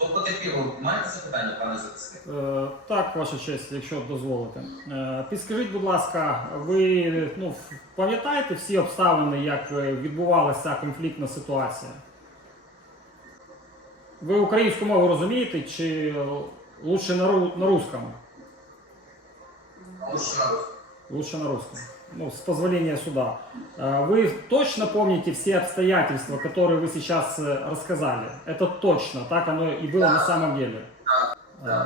До потерпілого маєте запитання, пане захисник? Е, Так, ваша честь, якщо дозволите. Е, Підскажіть, будь ласка, ви ну, пам'ятаєте всі обставини, як відбувалася конфліктна ситуація? Ви українську мову розумієте чи лучше на, ру- на русском? Лучше на русском. Ну, с позволения суда. Э, Вы точно помните все обстоятельства, которые вы сейчас э, рассказали? Это точно, так оно и было на самом деле. Э,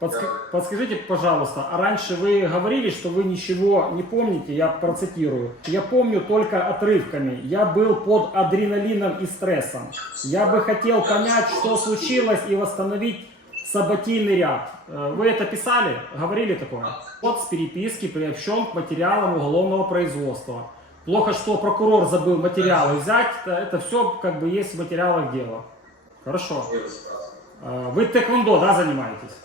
подска- Подскажите, пожалуйста, а раньше вы говорили, что вы ничего не помните, я процитирую. Я помню только отрывками. Я был под адреналином и стрессом. Я бы хотел понять, что случилось и восстановить саботийный ряд. Э, Вы это писали? Говорили такое? Вот с переписки приобщен к материалам уголовного производства. Плохо, что прокурор забыл материалы взять. Это, все как бы есть в материалах дела. Хорошо. Э, Вы тэквондо, да, занимаетесь?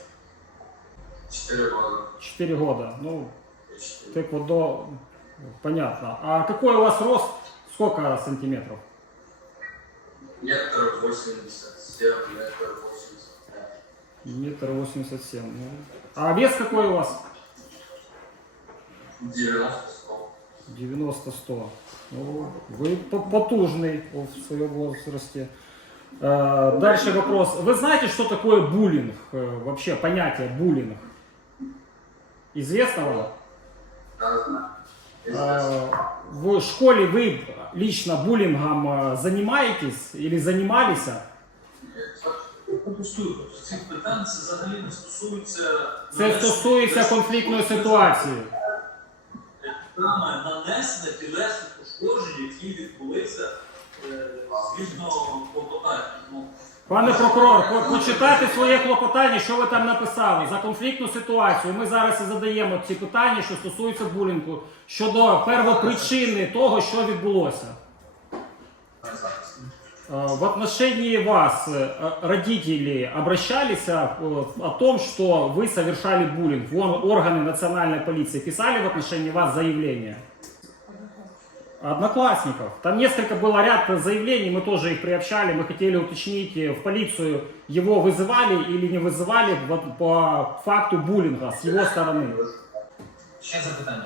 Чотири роки. Четыре года. Ну, тэквондо, понятно. А какой у вас рост? Сколько сантиметров? Метр 87, метр 85. Метр восемьдесят семь. А вес какой у вас? 90 100. 90-100. Ну, вы по- потужный в своем возрасте. Э, Дальше вопрос. Вы знаете, что такое буллинг? Э, Вообще понятие буллинг? Известно вам? Да, знаю. В школе вы лично буллингом э, занимаетесь или занимались? Тобто цих питань це взагалі не стосується. Це стосується конфліктної ситуації. Саме нанесення тілесних пошкоджень, які відбулися е, згідно клопотання. Ну, Пане прокурор, по- почитайте своє клопотання, що ви там написали за конфліктну ситуацію. Ми зараз і задаємо ці питання, що стосуються булінгу, щодо первопричини того, що відбулося. Э, В отношении вас э, родители обращались э, о том, что вы совершали буллинг? Вон органы национальной полиции писали в отношении вас заявление? Одноклассников. Там несколько было ряд заявлений, мы тоже их приобщали, мы хотели уточнить э, в полицию, его вызывали или не вызывали по факту буллинга с его стороны. Ще запитання.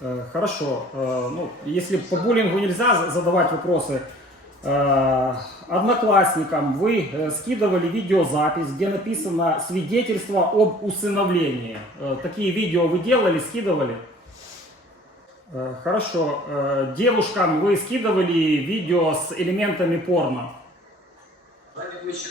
Э, Хорошо. Э, Ну, если по буллингу нельзя за- задавать вопросы, э, одноклассникам вы э, скидывали видеозапись, где написано свидетельство об усыновлении. Э, Такие видео вы делали, скидывали? Э, Хорошо. Э, Девушкам вы скидывали видео с элементами порно?